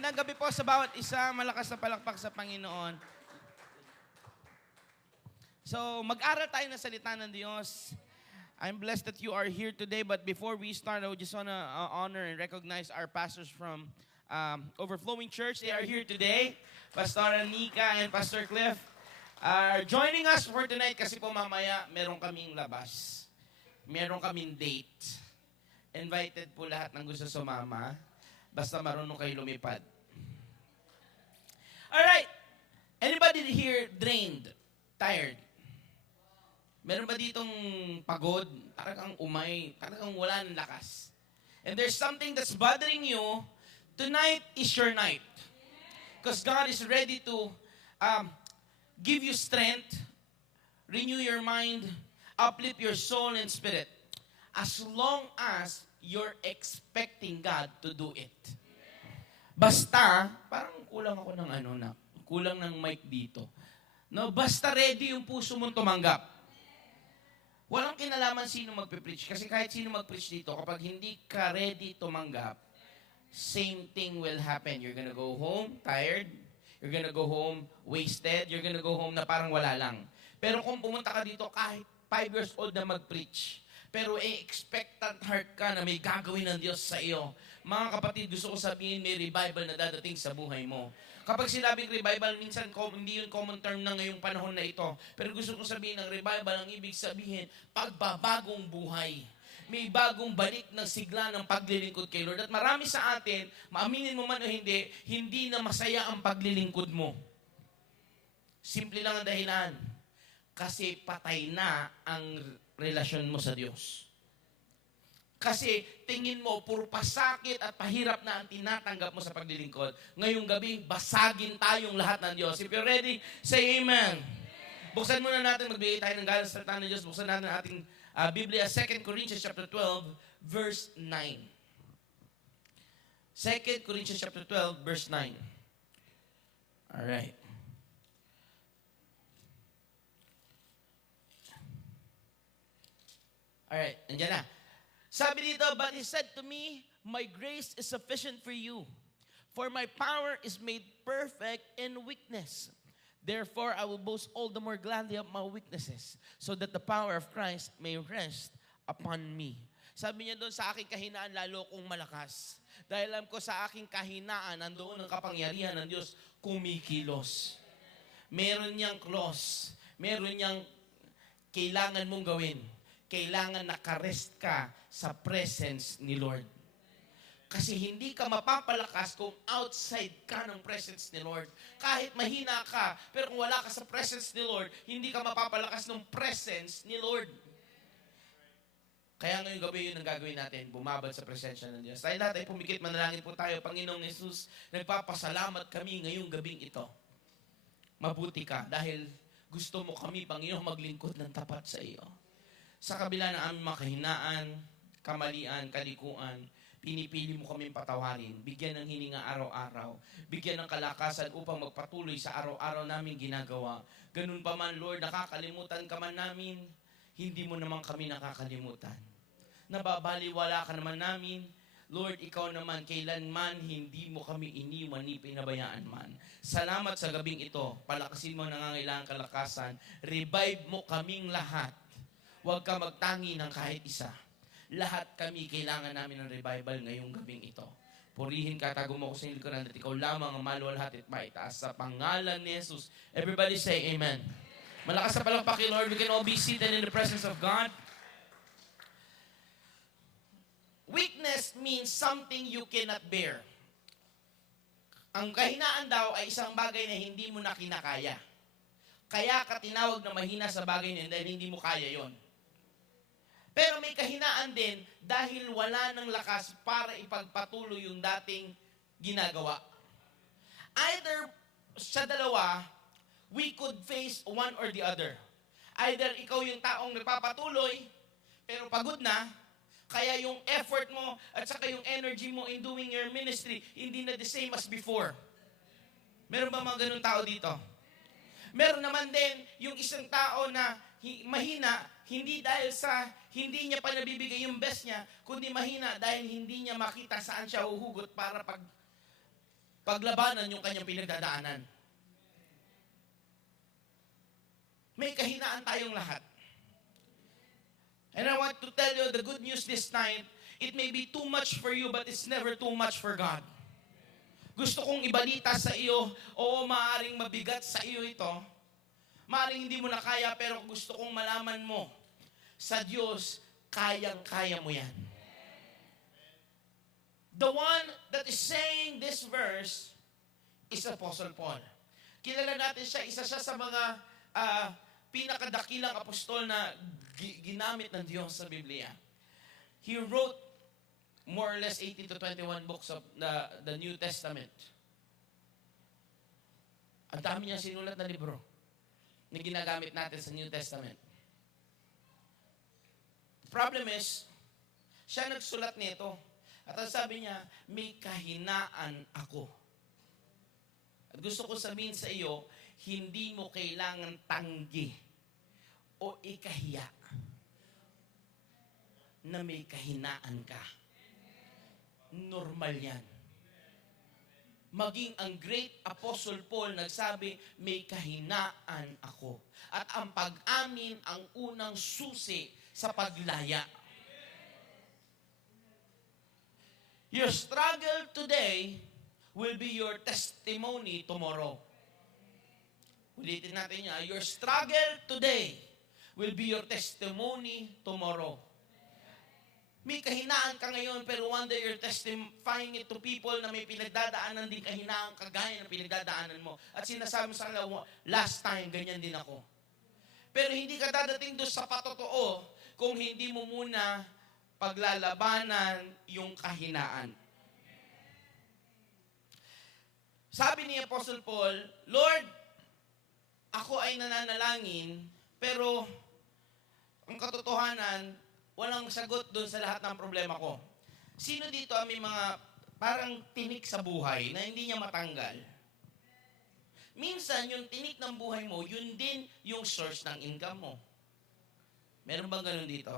Magandang gabi po sa bawat isa. Malakas na palakpak sa Panginoon. So, mag-aral tayo ng salita ng Diyos. I'm blessed that you are here today. But before we start, I would just want to honor and recognize our pastors from Overflowing Church. They are here today. Pastor Anika and Pastor Cliff are joining us for tonight kasi po mamaya meron kaming labas. Meron kaming date. Invited po lahat ng gusto sumama. Basta marunong kayo lumipad. Alright. Anybody here drained? Tired? Meron ba ditong pagod? Talagang umay? Talagang wala ng lakas? And there's something that's bothering you. Tonight is your night. Because God is ready to give you strength, renew your mind, uplift your soul and spirit. As long as you're expecting God to do it. Basta, parang kulang ako ng kulang ng mic dito. No, basta ready yung puso mong tumanggap. Walang kinalaman sino magpe-preach. Kasi kahit sino mag-preach dito, kapag hindi ka ready tumanggap, same thing will happen. You're gonna go home tired. You're gonna go home wasted. You're gonna go home na parang wala lang. Pero kung pumunta ka dito kahit 5 years old na mag-preach, pero expectant heart ka na may gagawin ng Diyos sa iyo. Mga kapatid, gusto ko sabihin, may revival na dadating sa buhay mo. Kapag sinabing revival, minsan hindi yun common term na ngayong panahon na ito. Pero gusto ko sabihin ng revival, ang ibig sabihin, pagbabagong buhay. May bagong balik ng sigla ng paglilingkod kay Lord. At marami sa atin, maaminin mo man o hindi na masaya ang paglilingkod mo. Simple lang ang dahilan. Kasi patay na ang relasyon mo sa Diyos. Kasi tingin mo, puro pasakit at pahirap na ang tinatanggap mo sa paglilingkod. Ngayong gabi, basagin tayong lahat ng Diyos. If you're ready, say Amen. Buksan muna natin, magbigay tayo ng galang sa salita ng Diyos. Buksan natin ang ating Biblia, 2 Corinthians chapter 12, verse 9. 2 Corinthians chapter 12, verse 9. Alright. Alright, nandiyan na. Sabi dito, but he said to me, my grace is sufficient for you, for my power is made perfect in weakness. Therefore, I will boast all the more gladly of my weaknesses, so that the power of Christ may rest upon me. Sabi niya doon, sa aking kahinaan, lalo kong malakas. Dahil alam ko sa aking kahinaan, nandoon ang kapangyarihan ng Diyos kumikilos. Meron niyang clause, meron niyang kailangan mong gawin. Kailangan nakarest ka sa presence ni Lord. Kasi hindi ka mapapalakas kung outside ka ng presence ni Lord. Kahit mahina ka, pero kung wala ka sa presence ni Lord, hindi ka mapapalakas ng presence ni Lord. Kaya ngayong gabi yun ang gagawin natin, bumabad sa presensya ng Diyos. Tayo lahat ay pumikit, manalangin po tayo. Panginoong Jesus, nagpapasalamat kami ngayong gabing ito. Mabuti ka dahil gusto mo kami, Panginoon, maglingkod ng tapat sa iyo. Sa kabila ng aming mga kahinaan, kamalian, kalikuan, pinipili mo kaming patawarin, bigyan ng hininga araw-araw, bigyan ng kalakasan upang magpatuloy sa araw-araw namin ginagawa. Ganun pa man, Lord, nakakalimutan ka man namin, hindi mo naman kami nakakalimutan. Nababaliwala ka naman namin, Lord, ikaw naman, kailanman hindi mo kami iniwan ni pinabayaan man. Salamat sa gabing ito, palakasin mo nangangailangan kalakasan, revive mo kaming lahat. Huwag ka magtangi ng kahit isa. Lahat kami kailangan namin ng revival ngayong gabing ito. Purihin ka, tago mo ko sa likuran at ikaw lamang ang maluwalhati at maitaas sa pangalan ni Jesus. Everybody say Amen. Malakas na palakpak kay Lord. We can all be seated in the presence of God. Weakness means something you cannot bear. Ang kahinaan daw ay isang bagay na hindi mo na kinakaya. Kaya ka tinawag na mahina sa bagay na dahil hindi mo kaya yon. Pero may kahinaan din dahil wala ng lakas para ipagpatuloy yung dating ginagawa. Either sa dalawa, we could face one or the other. Either ikaw yung taong nagpapatuloy, pero pagod na, kaya yung effort mo at saka yung energy mo in doing your ministry, hindi na the same as before. Meron ba mga ganun tao dito? Meron naman din yung isang tao na mahina, hindi dahil sa hindi niya pa nabibigay yung best niya, kundi mahina dahil hindi niya makita saan siya huhugot para pag paglabanan yung kanyang pinagdadaanan. May kahinaan tayong lahat. And I want to tell you the good news this night, it may be too much for you, but it's never too much for God. Gusto kong ibalita sa iyo, oo, maaaring mabigat sa iyo ito. Maaaring hindi mo na kaya, pero gusto kong malaman mo, sa Diyos, kayang-kaya mo yan. The one that is saying this verse is Apostle Paul. Kilala natin siya, isa siya sa mga pinakadakilang apostol na ginamit ng Diyos sa Biblia. He wrote more or less 18 to 21 books of the New Testament. Ang dami niya sinulat na libro na ginagamit natin sa New Testament. The problem is, siya nagsulat nito. At ang sabi niya, may kahinaan ako. At gusto ko sabihin sa iyo, hindi mo kailangan tanggi o ikahiya na may kahinaan ka. Normal yan. Maging ang great Apostle Paul nagsabi, may kahinaan ako. At ang pag-amin ang unang susi sa paglaya. Your struggle today will be your testimony tomorrow. Ulitin natin niya, your struggle today will be your testimony tomorrow. May kahinaan ka ngayon, pero one day you're testifying it to people na may pinagdadaanan din kahinaan kagaya ng pinagdadaanan mo. At sinasabi sa kanila, last time, ganyan din ako. Pero hindi ka dadating doon sa patotoo kung hindi mo muna paglalabanan yung kahinaan. Sabi ni Apostle Paul, Lord, ako ay nananalangin, pero ang katotohanan, walang sagot doon sa lahat ng problema ko. Sino dito ang may mga parang tinik sa buhay na hindi niya matanggal? Minsan, yung tinik ng buhay mo, yun din yung source ng income mo. Meron bang ganun dito?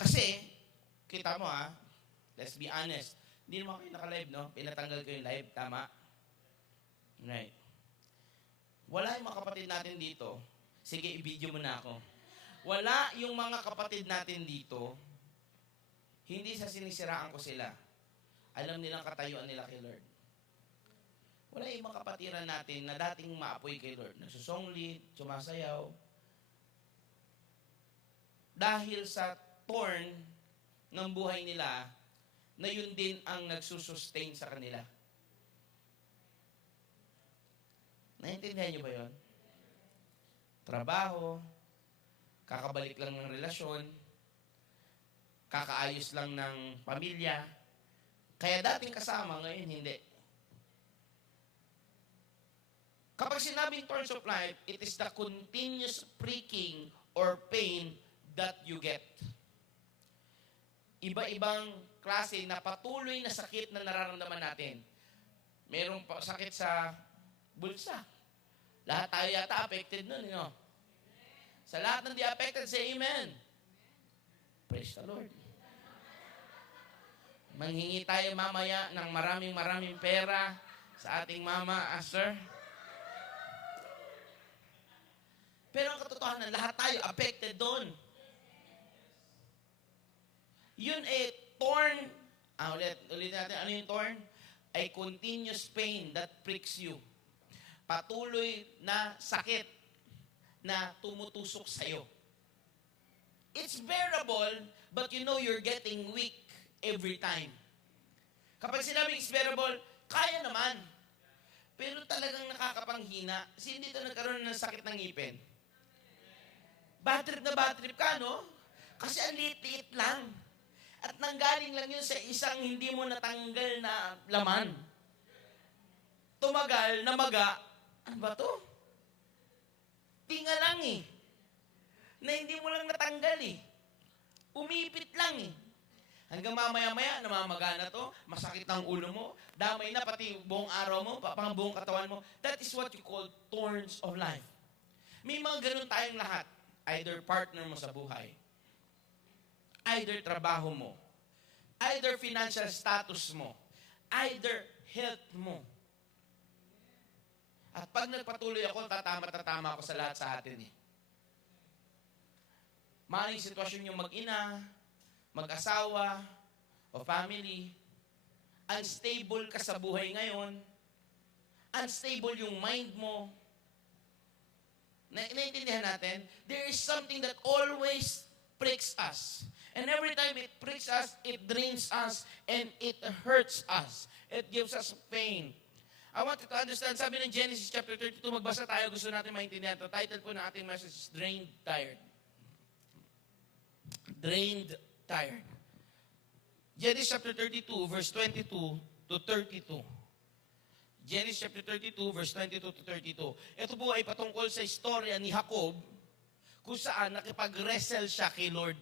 Kasi, kita mo let's be honest, hindi naman kayo naka-live, no? Pinatanggal ko yung live, tama? Right. Wala yung mga kapatid natin dito. Sige, i-video mo na ako. Wala yung mga kapatid natin dito, hindi sa sinisiraan ko sila. Alam nilang katayuan nila kay Lord. Wala yung mga kapatiran natin na dating maapoy kay Lord. Nagsusong lead, sumasayaw. Dahil sa torn ng buhay nila, na yun din ang nagsusustain sa kanila. Naintindihan niyo ba yun? Trabaho, kakabalik lang ng relasyon, kakaayos lang ng pamilya, kaya dating kasama, ngayon hindi. Kapag sinabing thorns of life, it is the continuous pricking or pain that you get. Iba-ibang klase na patuloy na sakit na nararamdaman natin. Merong sakit sa bulsa. Lahat tayo yata affected nun, you know? Sa lahat ng di affected, say amen. Praise the Lord. Manghingi tayo mamaya ng maraming pera sa ating mama, sir. Pero ang katotohanan, lahat tayo affected doon. Yun thorn. Ulit natin, ano yung thorn? A continuous pain that pricks you. Patuloy na sakit na tumutusok sa'yo. It's bearable, but you know you're getting weak every time. Kapag sinabing it's bearable, kaya naman. Pero talagang nakakapanghina. Sino dito nagkaroon ng sakit ng ngipin? Bad trip ka, no? Kasi ang liit-liit lang. At nanggaling lang yun sa isang hindi mo natanggal na laman. Tumagal, namaga, ano ba to? Tinga lang na hindi mo lang natanggal Umipit lang Hanggang mamaya-maya, namamaga na to, masakit ang ulo mo, damay na pati buong araw mo, pang buong katawan mo. That is what you call thorns of life. May mga ganun tayong lahat. Either partner mo sa buhay, either trabaho mo, Either financial status mo, either health mo. At pag nagpatuloy ako, tatama ako sa lahat sa atin eh. Maaaring sitwasyon yung mag-ina, mag-asawa, o family, unstable ka sa buhay ngayon, unstable yung mind mo. Naintindihan natin, there is something that always pricks us. And every time it pricks us, it drains us, and it hurts us. It gives us pain. I want you to understand, sabi ng Genesis chapter 32, magbasa tayo, gusto natin maintindihan ito. Title po ng ating message is Drained, Tired. Drained, Tired. Genesis chapter 32, verse 22 to 32. Genesis chapter 32, verse 22 to 32. Ito po ay patungkol sa istorya ni Jacob, kung saan nakipag-wrestle siya kay Lord.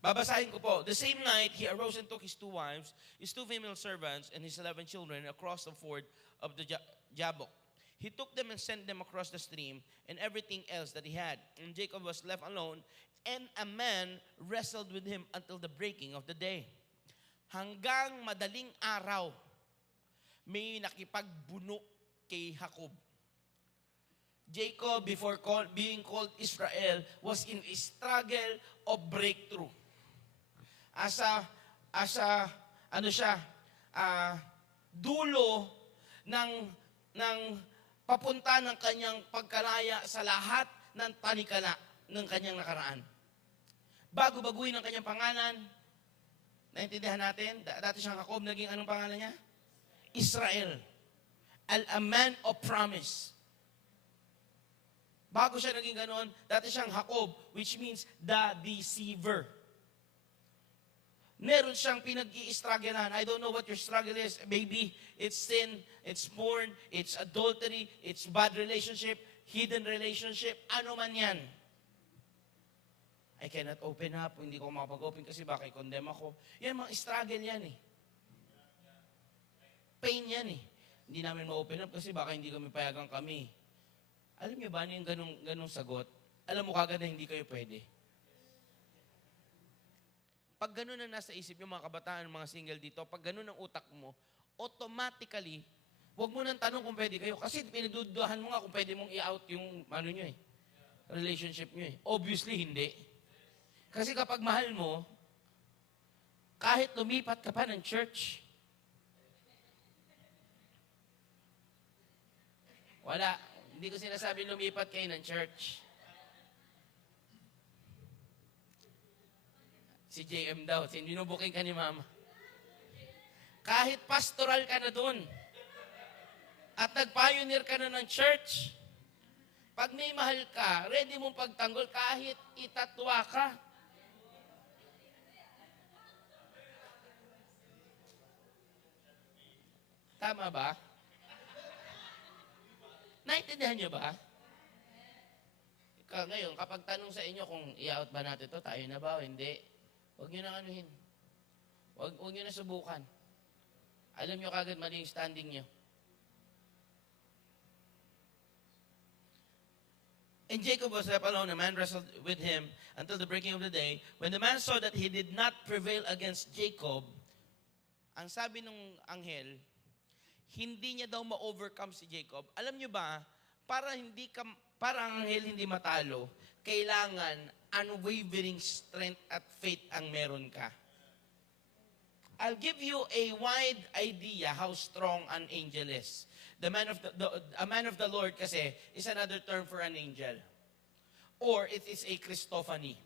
Babasahin ko po. The same night, he arose and took his 2 wives, his 2 female servants, and his 11 children across the ford of the Jabbok. He took them and sent them across the stream and everything else that he had. And Jacob was left alone, and a man wrestled with him until the breaking of the day. Hanggang madaling araw, may nakipagbuno kay Jacob. Jacob, before being called Israel, was in a struggle of breakthrough. Dulo ng papunta ng kanyang pagkalaya sa lahat ng tanikala ng kanyang nakaraan. Bago baguhin ang kanyang pangalan, naintindihan natin, dati siyang Jacob, naging anong pangalan niya? Israel. A man of promise. Bago siya naging ganoon, dati siyang Jacob, which means the deceiver. Meron siyang pinag-i-strugglean. I don't know what your struggle is. Maybe it's sin, it's porn, it's adultery, it's bad relationship, hidden relationship, ano man yan. I cannot open up, hindi ko makapag-open kasi baka i-condemn ako. Yan, mga struggle yan eh. Pain yan eh. Hindi namin ma-open up kasi baka hindi kami payagan kami. Alam niyo ba ano yung ganong sagot? Alam mo kagad na hindi kayo pwede. Pag ganun ang nasa isip yung mga kabataan, mga single dito, pag ganun ang utak mo, automatically, huwag mo nang tanong kung pwede kayo. Kasi pinagdududahan mo nga kung pwede mong i-out yung nyo eh, relationship nyo eh. Obviously, hindi. Kasi kapag mahal mo, kahit lumipat ka pa ng church, wala. Hindi ko sinasabi lumipat kayo ng church. Si JM daw, sinubuking ka ni Mama. Kahit pastoral ka na dun, at nag-pioneer ka na ng church, pag may mahal ka, ready mong pagtanggol kahit itatwa ka. Tama ba? Naintindihan niyo ba? Ngayon, kapag tanong sa inyo kung i-out ba natin ito, tayo na ba o hindi? Huwag nyo nang anuhin. Huwag nyo na subukan. Alam nyo kagad mali yung standing nyo. And Jacob was left alone. A man wrestled with him until the breaking of the day. When the man saw that he did not prevail against Jacob, ang sabi ng anghel, hindi niya daw ma-overcome si Jacob. Alam nyo ba, para ang anghel hindi matalo, kailangan unwavering strength at faith ang meron ka. I'll give you a wide idea how strong an angel is. A man of the Lord kasi is another term for an angel. Or it is a Christophany.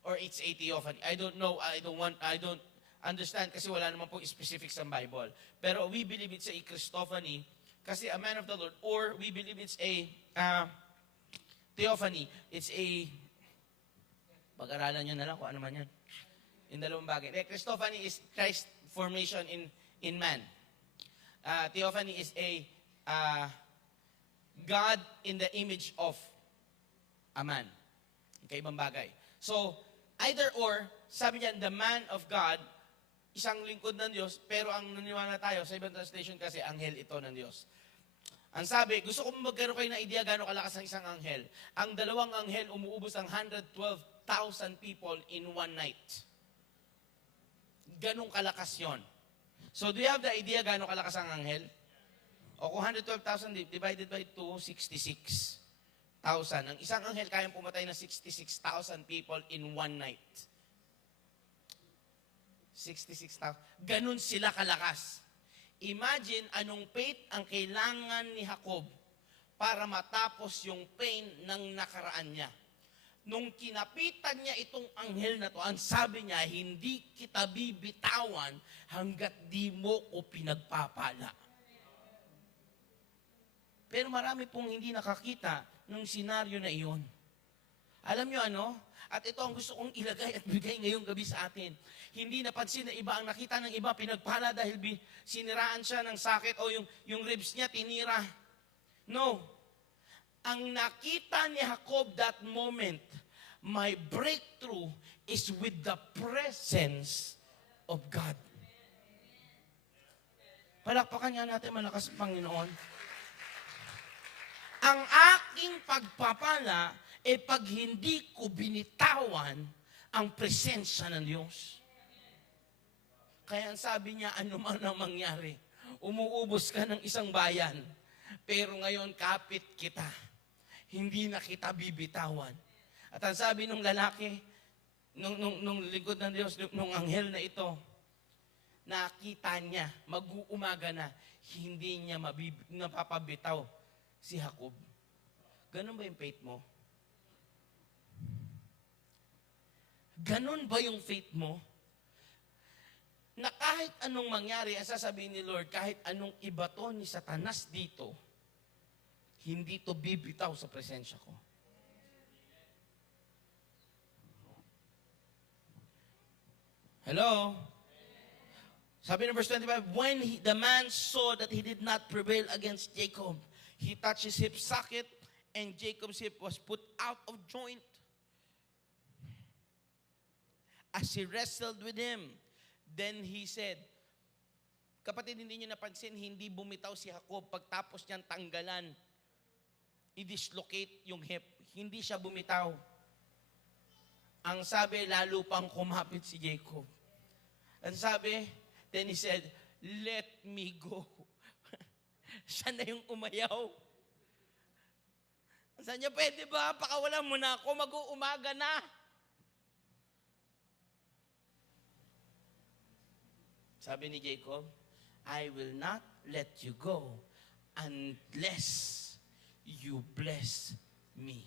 Or it's a theophany. I don't know, I don't understand kasi wala naman po specifics sa Bible. Pero we believe it's a Christophany kasi a man of the Lord. Or we believe it's a theophany. It's a pag-aralan nyo na lang kung ano man yan. Yung dalawang bagay. Christophany is Christ formation in man. Theophany is a God in the image of a man. Okay, ibang bagay. So, either or, sabi niyan, the man of God, isang lingkod ng Diyos, pero ang naniwala tayo, sa ibang translation kasi, anghel ito ng Diyos. Ang sabi, gusto ko magkaroon kayo ng idea gano'ng kalakas ang isang anghel. Ang dalawang anghel umuubos ng 112,000 people in one night. Ganong kalakas yon. So do you have the idea ganong kalakas ang anghel? O kung 112,000 divided by 2, 66,000. Ang isang anghel kayang pumatay ng 66,000 people in one night. 66,000. Ganon sila kalakas. Imagine anong faith ang kailangan ni Jacob para matapos yung pain ng nakaraan niya. Nung kinapitan niya itong anghel na to, ang sabi niya, hindi kita bibitawan hanggat di mo ko pinagpapala. Pero marami pong hindi nakakita ng senaryo na iyon. Alam niyo ano? At ito ang gusto kong ilagay at bigay ngayong gabi sa atin. Hindi napansin na iba ang nakita ng iba, pinagpala dahil siniraan siya ng sakit o yung ribs niya tinira. No. Ang nakita ni Jacob that moment, my breakthrough is with the presence of God. Palakpakan nga natin malakas Panginoon. Ang aking pagpapala pag hindi ko binitawan ang presensya ng Diyos. Kaya ang sabi niya, ano man ang mangyari, umuubos ka ng isang bayan, pero ngayon kapit kita. Hindi na kita bibitawan. At ang sabi ng lalaki, nung lingkod ng Diyos, nung anghel na ito, nakita niya, mag-uumaga na, hindi niya napapabitaw si Jacob. Ganun ba yung faith mo? Ganun ba yung faith mo? Na kahit anong mangyari, ang sasabihin ni Lord, kahit anong ibato ni Satanas dito, hindi to bibitaw sa presensya ko. Hello? Sabi ng verse 25, when the man saw that he did not prevail against Jacob, he touched his hip socket, and Jacob's hip was put out of joint. As he wrestled with him, then he said, kapatid, hindi niyo napansin, hindi bumitaw si Jacob pagtapos niyang tanggalan, i-dislocate yung hip. Hindi siya bumitaw. Ang sabi, lalo pang kumapit si Jacob. Ang sabi, then he said, let me go. Siya na yung umayaw. Sabi niya, pwede ba? Pakawalan mo na ako, mag-uumaga na. Sabi ni Jacob, I will not let you go unless you bless me.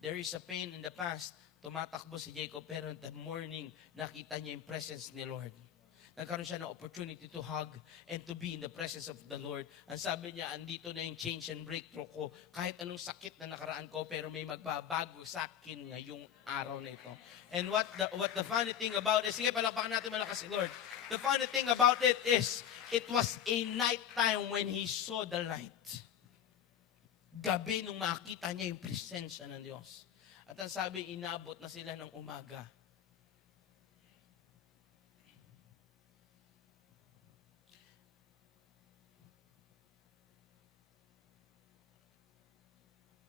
There is a pain in the past. Tumatakbo si Jacob, pero in the morning, nakita niya yung presence ni Lord. Nagkaroon siya ng opportunity to hug and to be in the presence of the Lord. Ang sabi niya, andito na yung change and breakthrough ko. Kahit anong sakit na nakaraan ko, pero may magbabago sa akin ngayong araw na ito. And what the funny thing about it, sige, palakpakan natin malakas si Lord. The funny thing about it is, it was a night time when he saw the light. Gabi nung makita niya yung presensya ng Diyos. At ang sabi, inabot na sila ng umaga.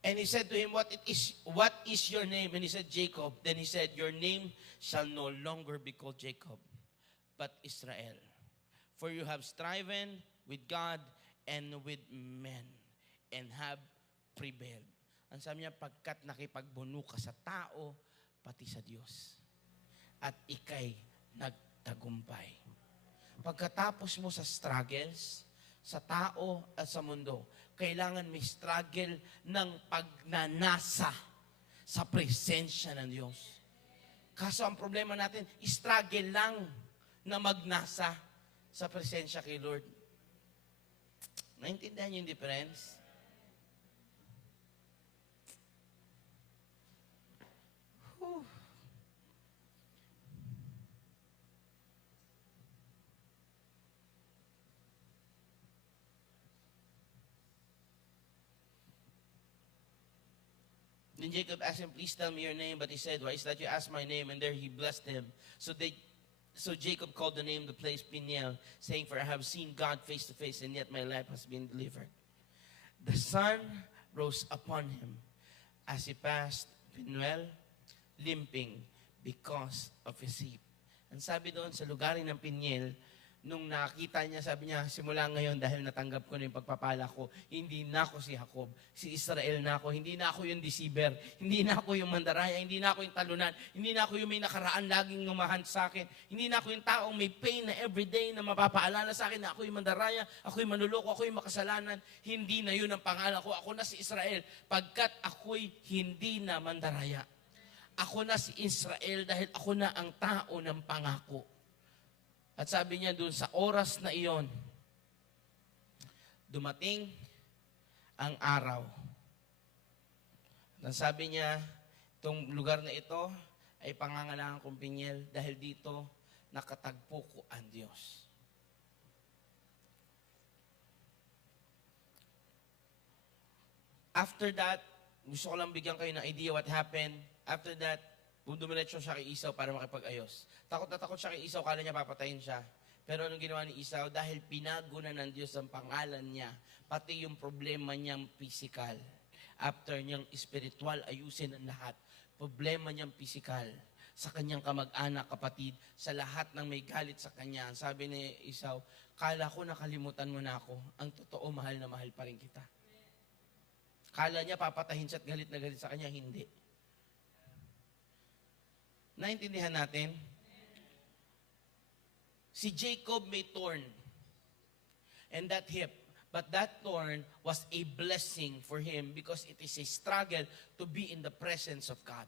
And he said to him, what is your name? And he said, Jacob. Then he said, your name shall no longer be called Jacob, but Israel. For you have striven with God and with men, and have prevailed. Ang sabi niya, pagkat nakipagbuno ka sa tao, pati sa Diyos. At ikay nagtagumpay. Pagkatapos mo sa struggles, sa tao at sa mundo, kailangan may struggle ng pagnanasa sa presensya ng Diyos. Kaso ang problema natin, struggle lang na magnasa sa presensya kay Lord. Naintindihan niyo yung difference? Then Jacob asked him, please tell me your name. But he said, why is that you ask my name? And there he blessed him. So Jacob called the name of the place Peniel, saying, for I have seen God face to face, and yet my life has been delivered. The sun rose upon him as he passed Peniel, limping because of his hip. Ang sabi doon sa lugarin ng Peniel, nung nakita niya, sabi niya, simula ngayon dahil natanggap ko na yung pagpapala ko, hindi na ako si Jacob, si Israel na ako, hindi na ako yung deceiver, hindi na ako yung mandaraya, hindi na ako yung talunan, hindi na ako yung may nakaraan laging numahan sa akin, hindi na ako yung taong may pain na everyday na mapapaalala sa akin na ako yung mandaraya, ako yung manluloko, ako yung makasalanan, hindi na yun ang pangalan ko, ako na si Israel, pagkat ako'y hindi na mandaraya. Ako na si Israel dahil ako na ang tao ng pangako. At sabi niya doon sa oras na iyon, dumating ang araw. At sabi niya, itong lugar na ito ay pangangalanan kong Peniel dahil dito nakatagpo ko ang Diyos. After that, gusto ko lang bigyan kayo ng idea what happened. After that, dumiretso siya kay Esau para makipag-ayos. Takot na takot siya kay Esau, kala niya papatayin siya. Pero anong ginawa ni Esau? Dahil pinago na ng Diyos ang pangalan niya, pati yung problema niyang physical. After niyang spiritual, ayusin ang lahat. Problema niyang physical, sa kanyang kamag-anak, kapatid, sa lahat ng may galit sa kanya. Sabi ni Esau, kala ko nakalimutan mo na ako. Ang totoo, mahal na mahal pa rin kita. Kala niya papatahin siya at galit na galit sa kanya, hindi. Naintindihan natin? Si Jacob may thorn and that hip, but that thorn was a blessing for him because it is a struggle to be in the presence of God.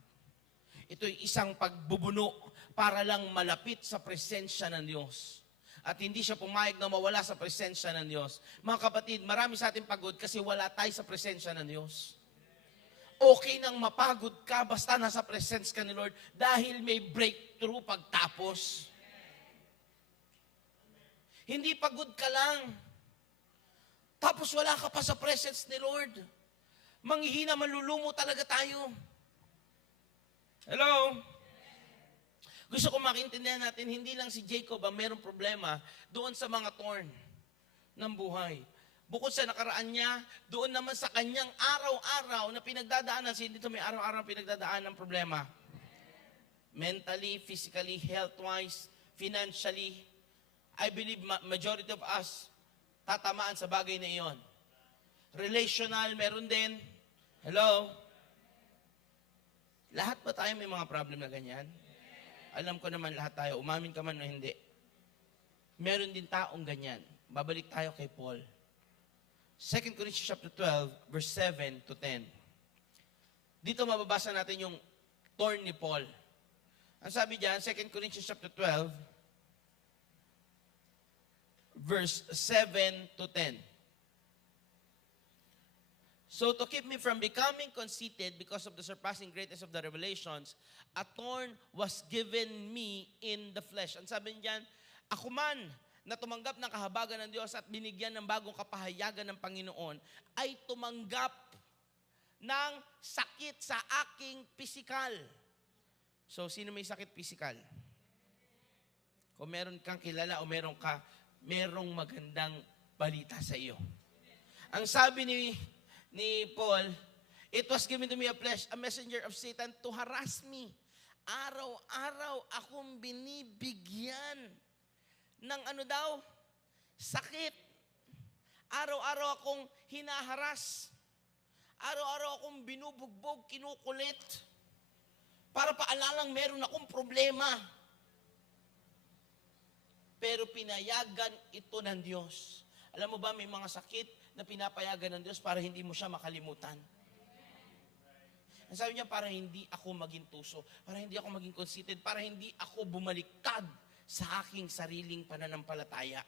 Ito'y isang pagbubuno para lang malapit sa presensya ng Diyos. At hindi siya pumayag na mawala sa presensya ng Diyos. Mga kapatid, marami sa ating pagod kasi wala tayo sa presensya ng Diyos. Okay nang mapagod ka basta nasa presence ka ni Lord dahil may breakthrough pagtapos. Hindi pagod ka lang. Tapos wala ka pa sa presence ni Lord. Manghihina, manlulumo talaga tayo. Hello? Gusto ko makiintindihan natin, hindi lang si Jacob ang mayroong problema doon sa mga thorn ng buhay. Bukod sa nakaraan niya, doon naman sa kanyang araw-araw na pinagdadaanan, hindi ito may araw-araw pinagdadaanan ng problema. Mentally, physically, health-wise, financially, I believe majority of us tatamaan sa bagay na iyon. Relational, meron din. Hello? Lahat ba tayo may mga problem na ganyan? Alam ko naman lahat tayo, umamin ka man o hindi. Meron din taong ganyan. Babalik tayo kay Paul. 2 Corinthians chapter 12, verse 7 to 10. Dito mababasa natin yung thorn ni Paul. Ang sabi diyan, 2 Corinthians chapter 12, verse 7 to 10. So to keep me from becoming conceited because of the surpassing greatness of the revelations, a thorn was given me in the flesh. Ang sabi niyan, ako man na tumanggap ng kahabagan ng Diyos at binigyan ng bagong kapahayagan ng Panginoon, ay tumanggap ng sakit sa aking pisikal. So, sino may sakit pisikal? Kung meron kang kilala o merong magandang balita sa iyo. Ang sabi ni Paul, it was given to me a messenger of Satan to harass me. Araw-araw akong binibigyan ng sakit. Araw-araw akong hinaharas. Araw-araw akong binubugbog, kinukulit. Para paalalang meron akong problema. Pero pinayagan ito ng Diyos. Alam mo ba, may mga sakit na pinapayagan ng Diyos para hindi mo siya makalimutan. Ang sabi niya, para hindi ako maging tuso, para hindi ako maging conceited, para hindi ako bumaliktad sa aking sariling pananampalataya.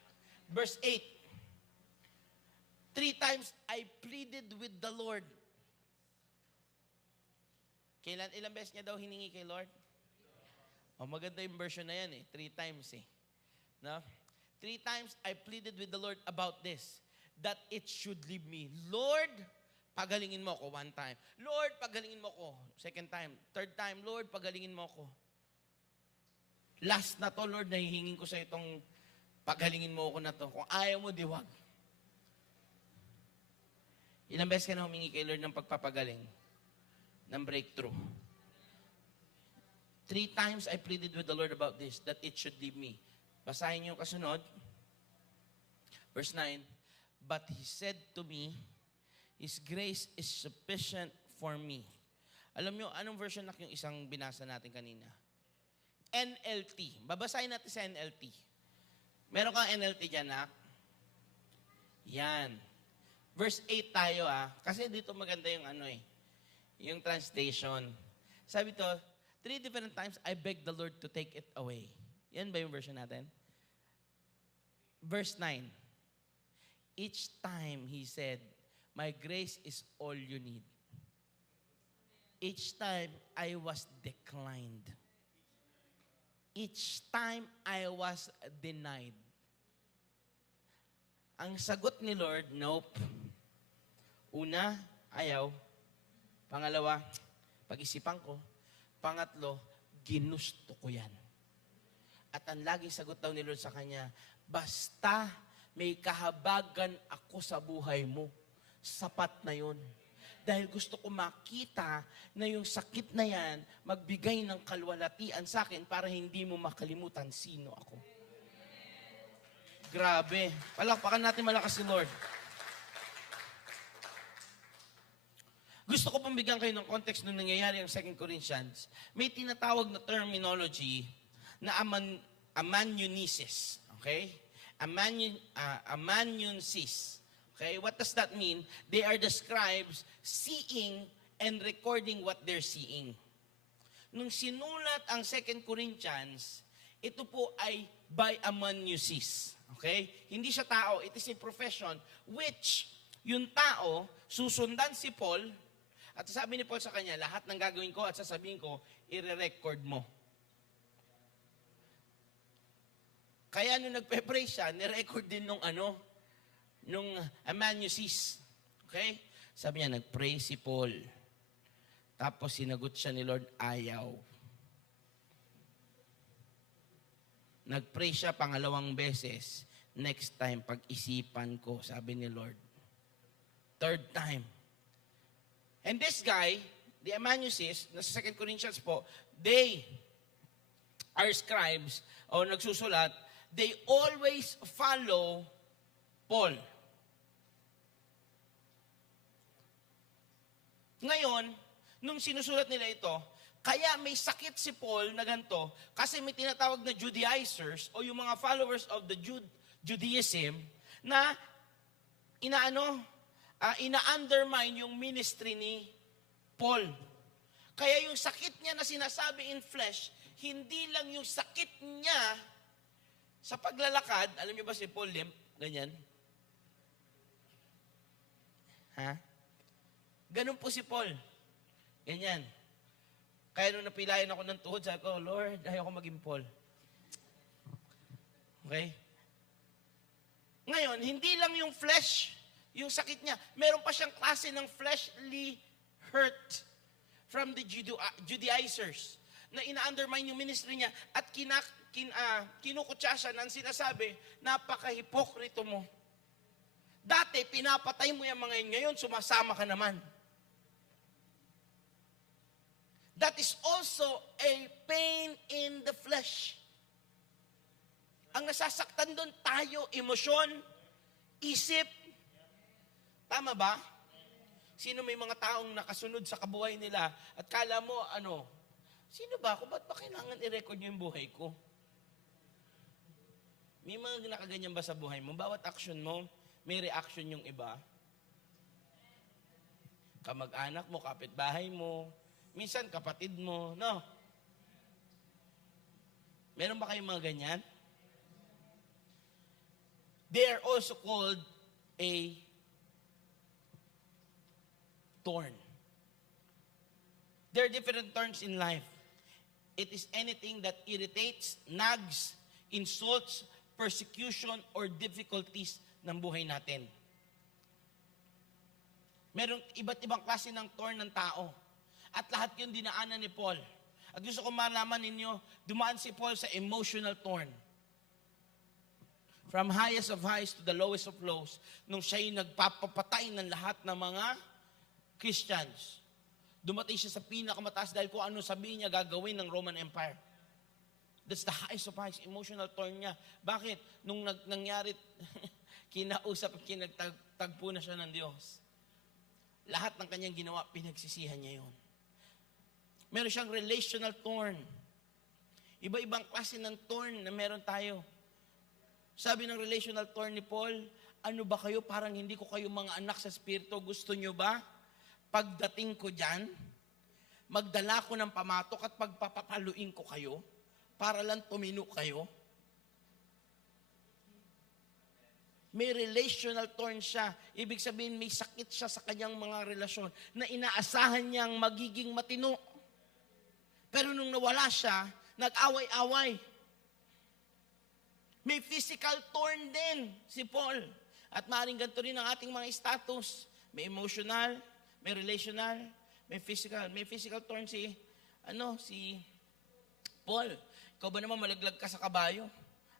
Verse 8, 3 times I pleaded with the Lord. Ilang beses niya daw hiningi kay Lord? Maganda yung version na yan 3 times No? 3 times I pleaded with the Lord about this, that it should leave me. Lord, pagalingin mo ako 1 time. Lord, pagalingin mo ako 2nd time. 3rd time, Lord, pagalingin mo ako. Last na to, Lord, nahihingin ko sa itong pagalingin mo ako na to. Kung ayaw mo, diwag. Ilang beses ka na humingi kay Lord ng pagpapagaling? Ng breakthrough. 3 times I pleaded with the Lord about this, that it should leave me. Basahin niyo yung kasunod. Verse 9, but He said to me, His grace is sufficient for me. Alam niyo, anong version na yung isang binasa natin kanina? NLT. Babasahin natin sa NLT. Meron kang NLT dyan, nak? Yan. Verse 8 tayo, kasi dito maganda yung yung translation. Sabi to, 3 different times I begged the Lord to take it away. Yan ba yung version natin? Verse 9. Each time He said, my grace is all you need. Each time I was declined. Each time I was denied. Ang sagot ni Lord, nope. Una, ayaw. Pangalawa, pag-isipan ko. Pangatlo, ginusto ko yan. At ang laging sagot daw ni Lord sa kanya, basta may kahabagan ako sa buhay mo, sapat na yun. Dahil gusto ko makita na yung sakit na yan, magbigay ng kalwalatian sa akin para hindi mo makalimutan sino ako. Grabe. Palakpakan natin malakas si Lord. Gusto ko pang bigyan kayo ng context nung nangyayari ang 2 Corinthians. May tinatawag na terminology na amanuensis. Okay? Amanuensis. Okay? What does that mean? They are the scribes seeing and recording what they're seeing. Nung sinulat ang 2 Corinthians, ito po ay by amanuensis. Okay? Hindi siya tao, it is a profession which yung tao, susundan si Paul, at sabi ni Paul sa kanya, lahat ng gagawin ko at sasabihin ko, i-record mo. Kaya nung nagpe-pray siya, ni-record din nung amanuensis. Okay? Sabi niya, nag-pray si Paul. Tapos sinagot siya ni Lord, ayaw. Nag-pray siya pangalawang beses. Next time, pag-isipan ko, sabi ni Lord. Third time. And this guy, the amanuensis, nasa 2 Corinthians po, they are scribes, o nagsusulat, they always follow Paul. Ngayon, nung sinusulat nila ito, kaya may sakit si Paul na ganito, kasi may tinatawag na Judaizers, o yung mga followers of the Judaism, na ina-undermine yung ministry ni Paul. Kaya yung sakit niya na sinasabi in flesh, hindi lang yung sakit niya sa paglalakad. Alam niyo ba si Paul limp? Ganyan. Ganun po si Paul. Ganyan. Kaya nung napilayan ako ng tuhod, sabi ko, Lord, ayaw ko maging Paul. Okay? Ngayon, hindi lang yung flesh, yung sakit niya. Meron pa siyang klase ng fleshly hurt from the Judaizers na ina-undermine yung ministry niya at kinukutsa siya ng sinasabi, napaka-hipokrito mo. Dati, pinapatay mo yung mga yun. Ngayon, sumasama ka naman. That is also a pain in the flesh. Ang nasasaktan doon tayo, emosyon, isip. Tama ba? Sino may mga taong nakasunod sa kabuhay nila at kala mo, sino ba ako? Ba't ba kailangan i-record niyo yung buhay ko? May mga nakaganyan ba sa buhay mo? Bawat action mo, may reaction yung iba. Kamag-anak mo, kapitbahay mo, minsan kapatid mo, no? Meron ba kayong mga ganyan? They are also called a thorn. There are different thorns in life. It is anything that irritates, nags, insults, persecution, or difficulties ng buhay natin. Merong iba't ibang klase ng thorn ng tao. At lahat yun dinaanan ni Paul. At gusto ko malaman ninyo, dumaan si Paul sa emotional thorn. From highest of highs to the lowest of lows, nung siya'y nagpapapatay ng lahat ng mga Christians. Dumating siya sa pinakamataas dahil kung ano sabihin niya gagawin ng Roman Empire. That's the highest of highs, emotional torn niya. Bakit? Nung nangyari, kinausap at kinagtagpo na siya ng Diyos. Lahat ng kanyang ginawa, pinagsisihan niya yun. Meron siyang relational thorn. Iba-ibang klase ng thorn na meron tayo. Sabi ng relational thorn ni Paul, ano ba kayo? Parang hindi ko kayo mga anak sa Espiritu. Gusto nyo ba? Pagdating ko dyan, magdala ko ng pamatok at pagpapapaluin ko kayo para lang tumino kayo. May relational thorn siya. Ibig sabihin, may sakit siya sa kanyang mga relasyon na inaasahan niyang magiging matino. Pero nung nawala siya, nag-away-away. May physical thorn din si Paul. At maaaring ganito rin ang ating mga status. May emotional, may relational, may physical. May physical thorn si Paul. Ikaw ba naman malaglag ka sa kabayo?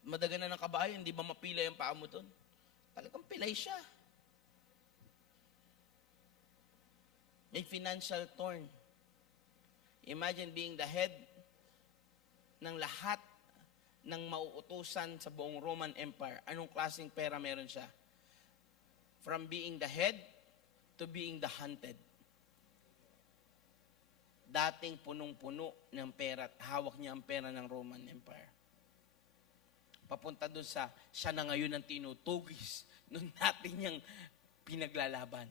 Madaga na ng kabayo, hindi ba mapilay ang paa mo doon? Talagang pilay siya. May financial thorn. Imagine being the head ng lahat ng mauutusan sa buong Roman Empire. Anong klaseng pera meron siya? From being the head to being the hunted. Dating punong-puno ng pera at hawak niya ang pera ng Roman Empire. Papunta doon sa siya na ngayon ang tinutugis nung natin niyang pinaglalaban.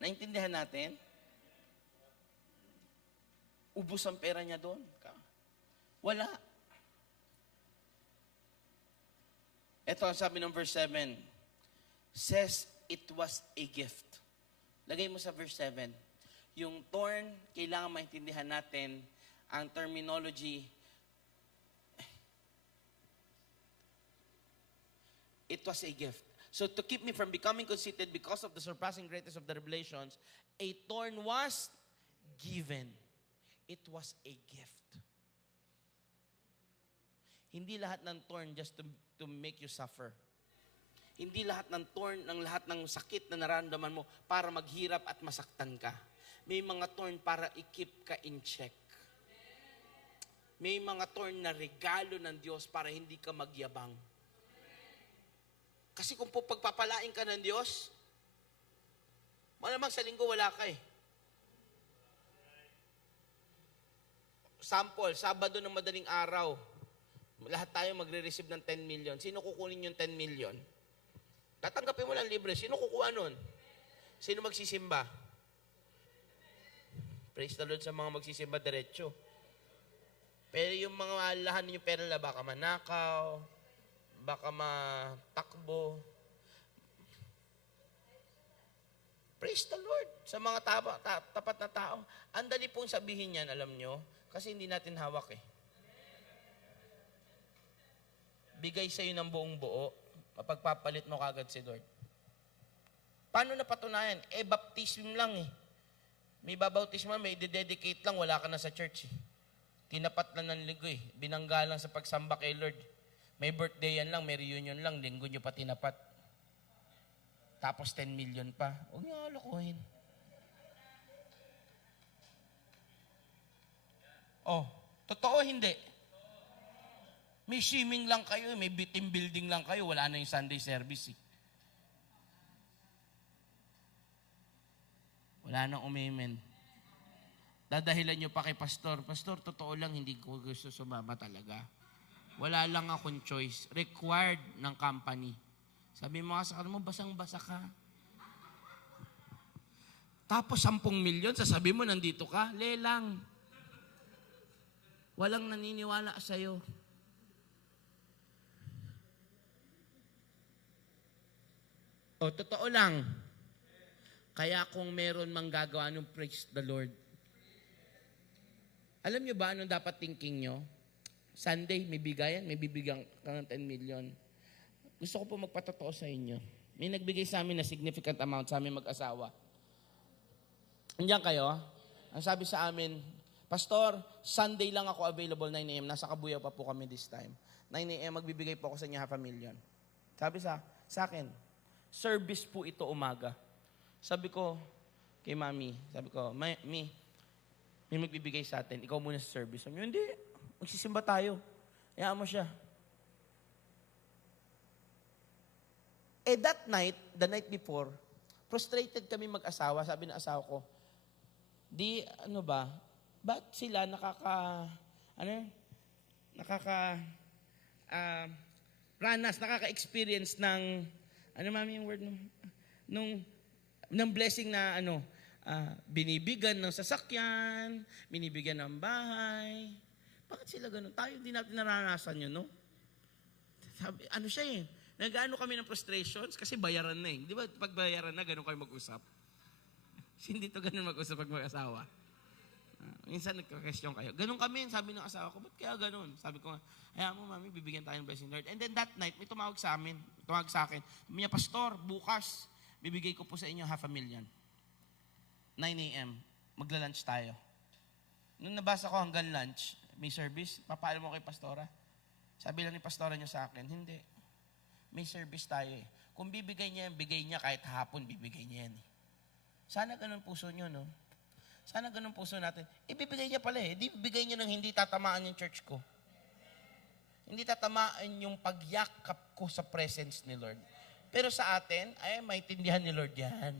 Naintindihan natin? Ubus ang pera niya doon. Wala. Ito ang sabi ng verse 7. Says it was a gift. Lagay mo sa verse 7. Yung thorn, kailangan maintindihan natin ang terminology. It was a gift. So to keep me from becoming conceited because of the surpassing greatness of the revelations, a thorn was given. It was a gift. Hindi lahat ng thorn just to make you suffer. Hindi lahat ng thorn, ng lahat ng sakit na nararamdaman mo para maghirap at masaktan ka. May mga thorn para i-keep ka in check. May mga thorn na regalo ng Diyos para hindi ka magyabang. Kasi kung pagpapalain ka ng Diyos, malamang sa linggo wala ka eh. Sample, Sabado ng madaling araw, lahat tayo magre-receive ng 10 million. Sino kukunin yung 10 million? Tatanggapin mo lang libre. Sino kukuha nun? Sino magsisimba? Praise the Lord sa mga magsisimba diretso. Pero yung mga lahan ninyo pera na baka manakaw, baka matakbo. Praise the Lord sa mga tapat na tao. Ang dali pong sabihin yan, alam nyo, kasi hindi natin hawak eh. Bigay sa'yo ng buong buo, mapagpapalit mo kagad si Lord. Paano napatunayan? Baptism lang eh. May babautismo, may dedicate lang, wala ka na sa church eh. Tinapat lang ng linggo eh. Binangga lang sa pagsamba kay Lord. May birthday yan lang, may reunion lang, linggo nyo pa tinapat. Tapos 10 million pa. Huwag nyo alakuhin. Oh, totoo hindi? May swimming lang kayo, may team building lang kayo, wala na yung Sunday service eh. Wala nang umimen. Dadahilan nyo pa kay pastor, Pastor, totoo lang, hindi ko gusto sumama talaga. Wala lang akong choice. Required ng company. Sabi mo sa kanila mo, basang-basa ka. Tapos 10 milyon, sasabi mo, nandito ka, lelang. Walang naniniwala sa'yo. O, totoo lang. Kaya kung meron mang gagawa nung praise the Lord. Alam nyo ba anong dapat thinking nyo? Sunday, may bigayan, may bibigyan ka ng 10 million. Gusto ko po magpatotoo sa inyo. May nagbigay sa amin na significant amount sa amin mag-asawa. Andiyan kayo? Ang sabi sa amin, Pastor, Sunday lang ako available, 9 a.m. Nasa Kabuyaw pa po kami this time. 9 a.m. magbibigay po ako sa inyo 500,000. Sabi sa akin, service po ito umaga. Sabi ko, kay Mami. Sabi ko, may magbibigay sa atin. Ikaw muna sa service. Sabi niya, hindi. Magsisimba tayo. Hayaan mo siya. That night, the night before, frustrated kami mag-asawa. Sabi ng asawa ko, ba't sila nakaka-experience ng, Mami yung word ng blessing na, binibigyan ng sasakyan, binibigyan ng bahay. Bakit sila ganun? Tayo, hindi natin naranasan yun, no? Sabi, siya nag-ano kami ng frustrations kasi bayaran na eh. Di ba, pag bayaran na, ganun kayo mag-usap? Hindi to ganun mag-usap pag mag-asawa. Minsan nagka-question kayo. Ganun kami, sabi ng asawa ko, ba't kaya ganun? Sabi ko, hayaan mo, Mami, bibigyan tayo ng blessing, Lord. And then that night, may tumawag sa akin. Sabi niya, Pastor, bukas, bibigay ko po sa inyo 500,000. 9 a.m., magla-lunch tayo. Nung nabasa ko hanggang lunch, may service, papaalam mo kay Pastora. Sabi lang ni Pastora niyo sa akin, hindi. May service tayo eh. Kung bibigay niya, bigay niya kahit hapon, bibigay niya yan eh. Sana ganun puso niyo, no? Sana ganun puso natin. Ibibigay niya pala eh. Di bibigay niya nang hindi tatamaan yung church ko. Hindi tatamaan yung pagyakap ko sa presence ni Lord. Pero sa atin, maintindihan ni Lord yan.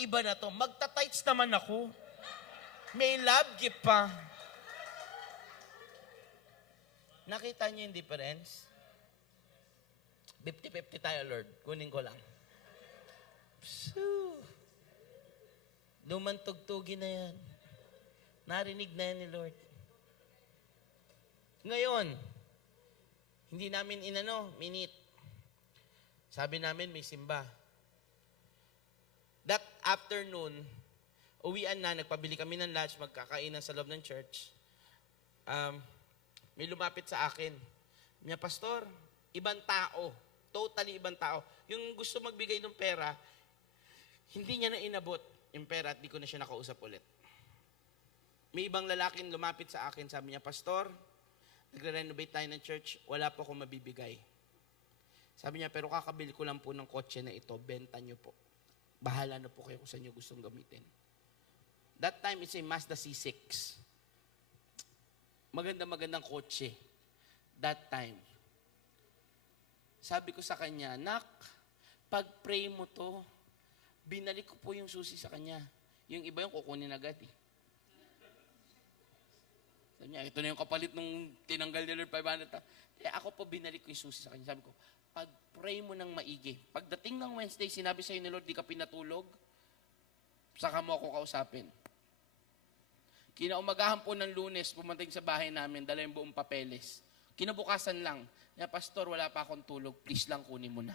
Iba na to. Magta-tights naman ako. May love gift pa. Nakita niyo yung difference? 50-50 tayo, Lord. Kunin ko lang. Lumantugtugin na yan. Narinig na yan ni Lord. Ngayon, hindi namin minute. Sabi namin may simba. That afternoon, uwian na, nagpabili kami ng lunch, magkakainan sa loob ng church. May lumapit sa akin. Niya, Pastor, ibang tao. Totally ibang tao. Yung gusto magbigay ng pera, hindi niya na inabot yung pera at di ko na siya nakausap ulit. May ibang lalaking lumapit sa akin, sabi niya, Pastor, nagre-renovate tayo ng church, wala po akong mabibigay. Sabi niya, pero kakabili ko lang po ng kotse na ito, benta niyo po. Bahala na po kayo kung saan niyo gustong gamitin. That time, it's a Mazda C6. Magandang kotse. That time. Sabi ko sa kanya, Nak, pag-pray mo to, binalik ko po yung susi sa kanya. Yung iba yung kukunin agad eh. Sabi niya, ito na yung kapalit nung tinanggal ni Lord 500. Ako po binalik ko yung susi sa kanya. Sabi ko, pag-pray mo ng maigi. Pagdating ng Wednesday, sinabi sa'yo ni Lord, di ka pinatulog, saka mo ako kausapin. Kinaumagahan po ng Lunes, pumunting sa bahay namin, dala yung buong papeles. Kinabukasan lang, Pastor, wala pa akong tulog, please lang kunin mo na.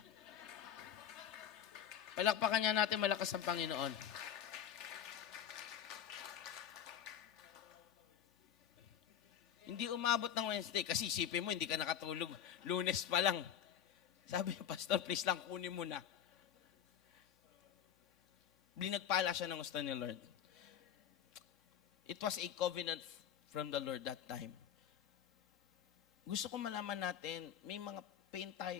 Palakpakan niya natin, malakas ang Panginoon. Hindi umabot ng Wednesday, kasi isipin mo, hindi ka nakatulog, Lunes pa lang. Sabi niya, Pastor, please lang kunin mo na. Binagpala siya ng gusto ni Lord. It was a covenant from the Lord that time. Gusto ko malaman natin, may mga pain tayo,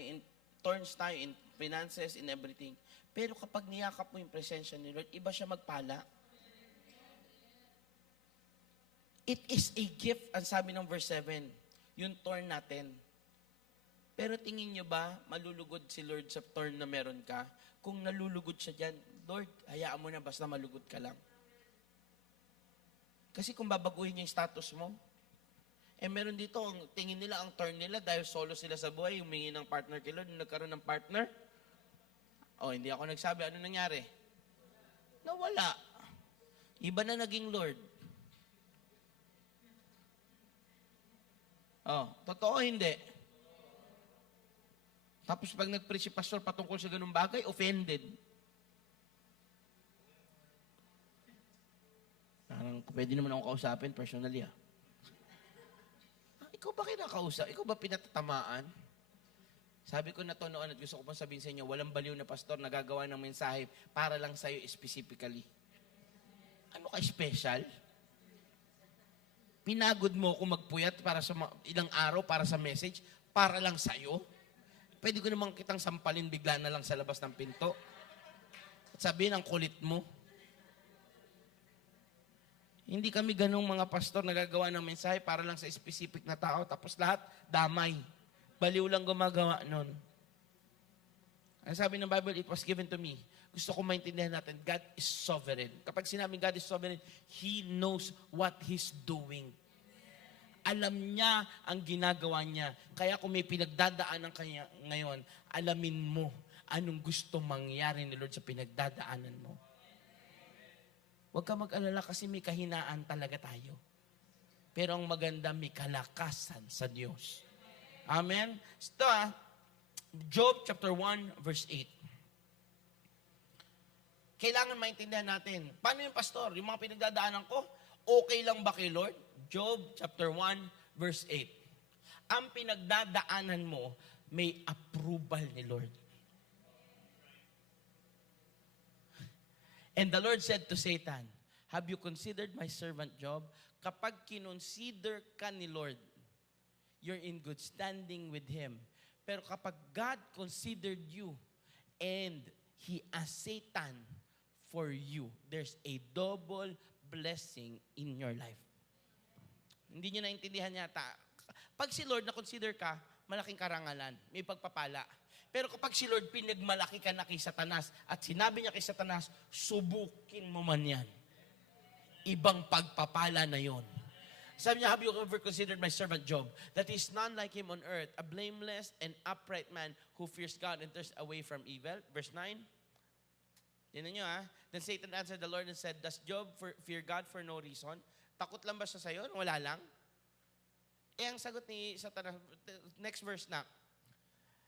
thorns tayo, in finances, in everything. Pero kapag niyakap mo yung presensya ni Lord, iba siya magpala. It is a gift, ang sabi ng verse 7, yung thorn natin. Pero tingin nyo ba, malulugod si Lord sa thorn na meron ka? Kung nalulugod siya dyan, Lord, hayaan mo na basta malugod ka lang. Kasi kung babaguhin niya yung status mo, meron dito, tingin nila, ang turn nila, dahil solo sila sa buhay, humingi ng partner kay Lord, nagkaroon ng partner. Hindi ako nagsabi, ano nangyari? Nawala. Iba na naging Lord. Totoo hindi. Tapos pag nag-preach si pastor patungkol sa ganung bagay, offended. Parang pwede naman akong kausapin personally Ikaw ba kinakausap? Ikaw ba pinatatamaan? Sabi ko na to noon at gusto ko pang sabihin sa inyo, walang baliw na pastor na gagawa ng mensahe para lang sa'yo specifically. Ano ka special? Pinagod mo ako magpuyat para sa ilang araw para sa message, para lang sa'yo? Pwede ko namang kitang sampalin bigla na lang sa labas ng pinto. At at sabihin ang kulit mo. Hindi kami ganung mga pastor na gagawa ng mensahe para lang sa specific na tao, tapos lahat damay. Baliw lang gumagawa nun. Ang sabi ng Bible, it was given to me. Gusto ko maintindihan natin, God is sovereign. Kapag sinabing God is sovereign, He knows what He's doing. Alam niya ang ginagawa niya. Kaya kung may pinagdadaanan kanya ngayon, alamin mo anong gusto mangyari ni Lord sa pinagdadaanan mo. Huwag ka mag-alala kasi may kahinaan talaga tayo. Pero ang maganda, may kalakasan sa Diyos. Amen? Ito Job chapter 1 verse 8. Kailangan maintindihan natin. Paano yung pastor? Yung mga pinagdadaanan ko, okay lang ba kay Lord? Job chapter 1 verse 8. Ang pinagdadaanan mo, may approval ni Lord. And the Lord said to Satan, have you considered my servant Job? Kapag kinonsider ka ni Lord, you're in good standing with Him. Pero kapag God considered you and He asked Satan for you, there's a double blessing in your life. Hindi nyo naintindihan yata. Pag si Lord na-consider ka, malaking karangalan, may pagpapala. Pero kapag si Lord pinagmalaki ka na kay Satanas at sinabi niya kay Satanas, subukin mo man yan. Ibang pagpapala na yon. Sabi niya, have you ever considered my servant Job, that is none like him on earth, a blameless and upright man who fears God and turns away from evil? Verse 9. Tignan nyo Then Satan answered the Lord and said, does Job fear God for no reason? Takot lang ba siya sa'yo? Wala lang. Ang sagot ni Satan, next verse na,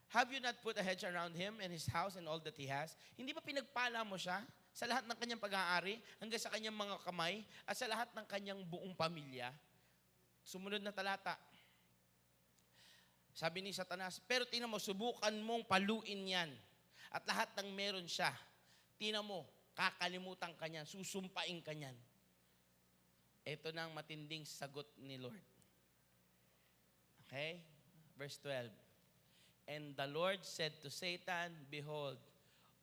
have you not put a hedge around him and his house and all that he has? Hindi ba pinagpala mo siya sa lahat ng kanyang pag-aari, hanggang sa kanyang mga kamay, at sa lahat ng kanyang buong pamilya? Sumunod na talata. Sabi ni Satanas, pero tingnan mo, subukan mong paluin yan. At lahat ng meron siya, tingnan mo, kakalimutan ka niyan, susumpain ka niyan. Ito na ang matinding sagot ni Lord. Okay? Verse 12. And the Lord said to Satan, behold,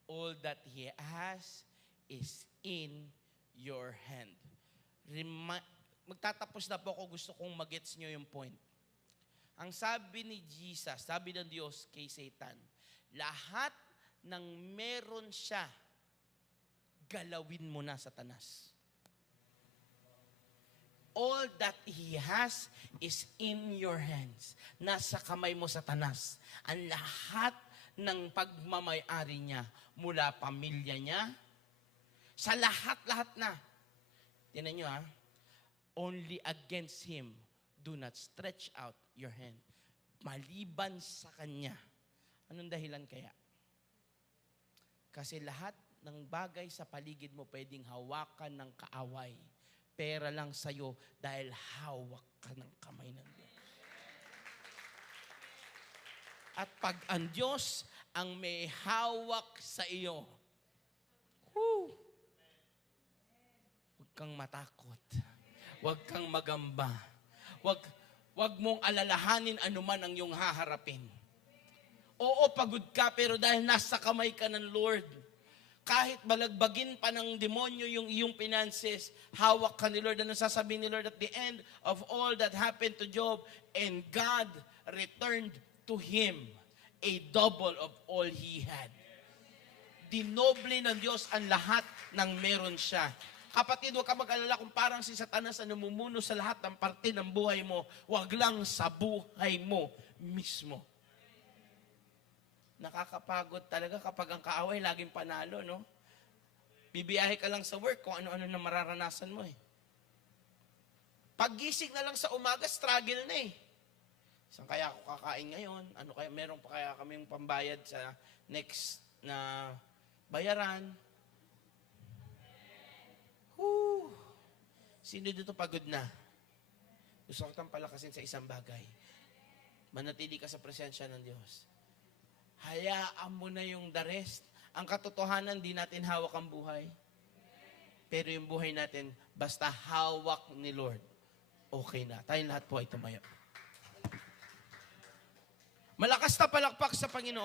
all that he has is in your hand. Magtatapos na po ako, gusto kong magets nyo yung point. Ang sabi ni Jesus, sabi ng Diyos kay Satan, lahat ng meron siya, galawin mo na, Satanas. All that he has is in your hands. Nasa kamay mo, Satanas. Ang lahat ng pagmamay-ari niya, mula pamilya niya, sa lahat-lahat na. Tinan nyo only against him, do not stretch out your hand. Maliban sa kanya. Anong dahilan kaya? Kasi lahat ng bagay sa paligid mo pwedeng hawakan ng kaaway. Pera lang sa'yo dahil hawak ka ng kamay ng Diyos. At pag ang Diyos ang may hawak sa iyo, huwag kang matakot. Huwag kang magamba. Huwag mong alalahanin anuman ang iyong haharapin. Oo, pagod ka, pero dahil nasa kamay ka ng Lord, kahit balagbagin pa ng demonyo yung iyong finances, hawak ka ni Lord. Ano sasabihin ni Lord at the end of all that happened to Job? And God returned to him a double of all he had. Dinoble ng Diyos ang lahat ng meron siya. Kapatid, huwag ka mag-alala kung parang si Satanas na namumuno sa lahat ng parte ng buhay mo. Huwag lang sa buhay mo mismo. Nakakapagod talaga kapag ang kaaway laging panalo, no? Bibiyahe ka lang sa work kung ano-ano na mararanasan mo Paggising na lang sa umaga, struggle na Saan kaya ako kakain ngayon? Ano kaya, meron pa kaya kaming pambayad sa next na bayaran? Sino dito pagod na? Gusto ko tang palakasin sa isang bagay. Manatili ka sa presensya ng Diyos. Hayaan mo na yung the rest. Ang katotohanan, di natin hawak ang buhay. Pero yung buhay natin, basta hawak ni Lord, okay na. Tayong lahat po ay tumayo. Malakas na palakpak sa Panginoon.